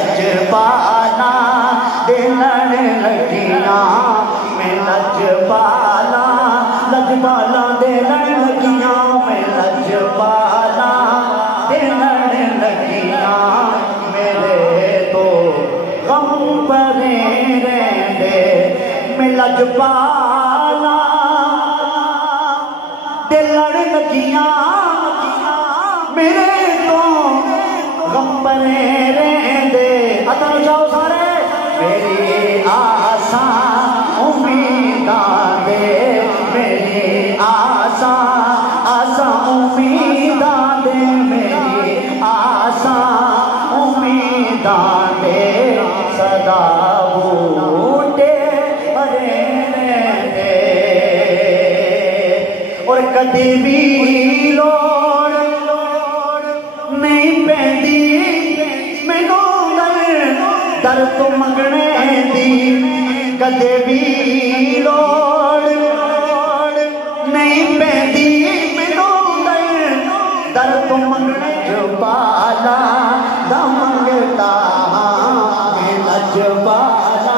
लजपाला दे लड़ लगियां, मैं लजपाला लजपाला दे लड़ लगियां, मैं लजपाला दे लड़ लगियां। मेरे तो गम भरे रहंदे, मैं लजपाला दे लड़ लगियां। मेरे तो गम भरे रहंदे, अतन जाओ सारे। मेरी आसा उम्मीदां दे, मेरी आसा आसा उम्मीदां दे, मेरी आसा उम्मीदां दे। सदा बूटे भरे रहंदे और कदी भी लोड़ नहीं पैंदी मैनू दर तो मंगने दी। कदे भी लोड़ नहीं पैंदी मैनू दर तो मंगने। लजपाला दा मंगता मैं लजपाला,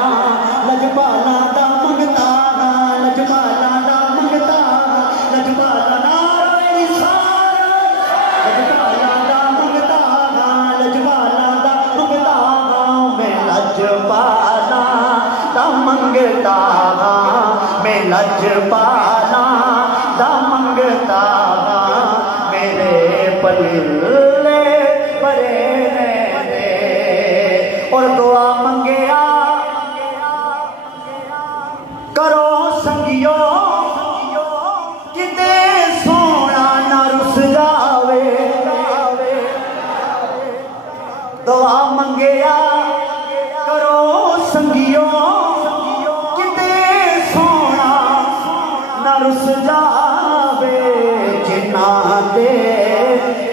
लजपाला दा मंगता, लजपाला दा मंगता, लजपाला नारे सारा, लजपाला दा मंगता, लजपाला दा मंगता। मैं लजपाला दा मंगता, मैं लजपाला दा मंगता। मेरे पल्ले भरे रहंदे और दुआ मंगिया करो संगियो, किते सोना ना रुस जावे। दुआ मंगिया करो संगियो, किते सोना ना रुस जावे। जिन्ना दे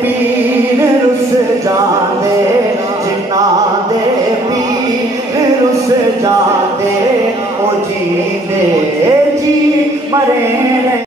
पीर रुस जांदे, जिन्ना दे पीर रुस जांदे, ओ जी दे जी मरे।